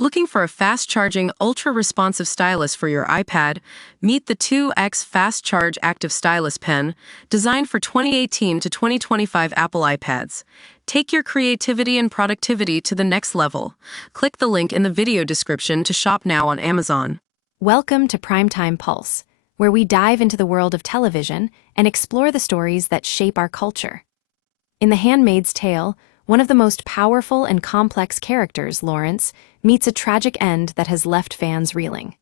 Looking for a fast-charging, ultra-responsive stylus for your iPad? Meet the 2X Fast Charge Active Stylus Pen, designed for 2018 to 2025 Apple iPads. Take your creativity and productivity to the next level. Click the link in the video description to shop now on Amazon. Welcome to PrimeTime Pulse, where we dive into the world of television and explore the stories that shape our culture. In The Handmaid's Tale, one of the most powerful and complex characters, Lawrence, meets a tragic end that has left fans reeling.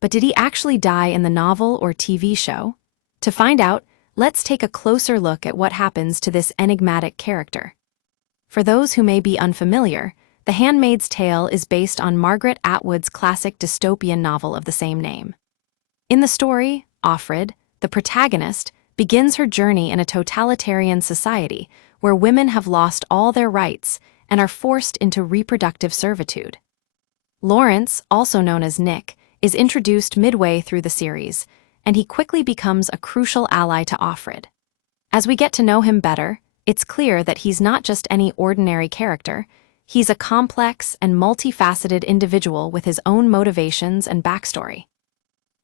But did he actually die in the novel or TV show? To find out, let's take a closer look at what happens to this enigmatic character. For those who may be unfamiliar, The Handmaid's Tale is based on Margaret Atwood's classic dystopian novel of the same name. In the story, Offred, the protagonist, begins her journey in a totalitarian society where women have lost all their rights and are forced into reproductive servitude. Lawrence, also known as Nick, is introduced midway through the series, and he quickly becomes a crucial ally to Offred. As we get to know him better, it's clear that he's not just any ordinary character. He's a complex and multifaceted individual with his own motivations and backstory.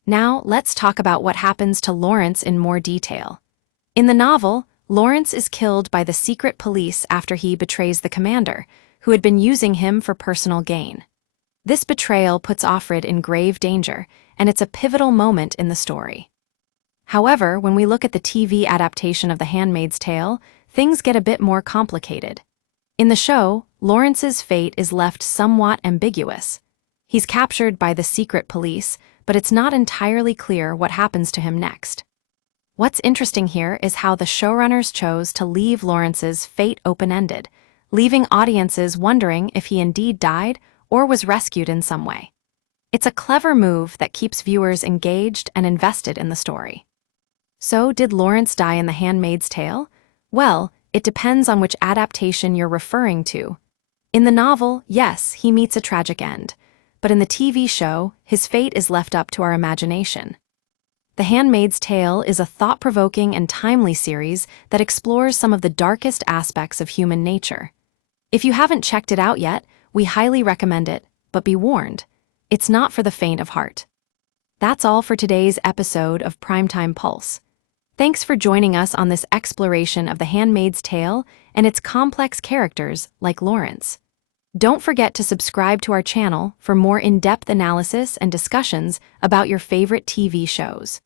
Now, let's talk about what happens to Lawrence in more detail. In the novel, Lawrence is killed by the secret police after he betrays the commander, who had been using him for personal gain. This betrayal puts Offred in grave danger, and it's a pivotal moment in the story. However, when we look at the TV adaptation of The Handmaid's Tale, things get a bit more complicated. In the show, Lawrence's fate is left somewhat ambiguous. He's captured by the secret police, but it's not entirely clear what happens to him next. What's interesting here is how the showrunners chose to leave Lawrence's fate open-ended, leaving audiences wondering if he indeed died or was rescued in some way. It's a clever move that keeps viewers engaged and invested in the story. So, did Lawrence die in The Handmaid's Tale? Well, it depends on which adaptation you're referring to. In the novel, yes, he meets a tragic end, but in the TV show, his fate is left up to our imagination. The Handmaid's Tale is a thought-provoking and timely series that explores some of the darkest aspects of human nature. If you haven't checked it out yet, we highly recommend it, but be warned, it's not for the faint of heart. That's all for today's episode of Primetime Pulse. Thanks for joining us on this exploration of The Handmaid's Tale and its complex characters like Lawrence. Don't forget to subscribe to our channel for more in-depth analysis and discussions about your favorite TV shows.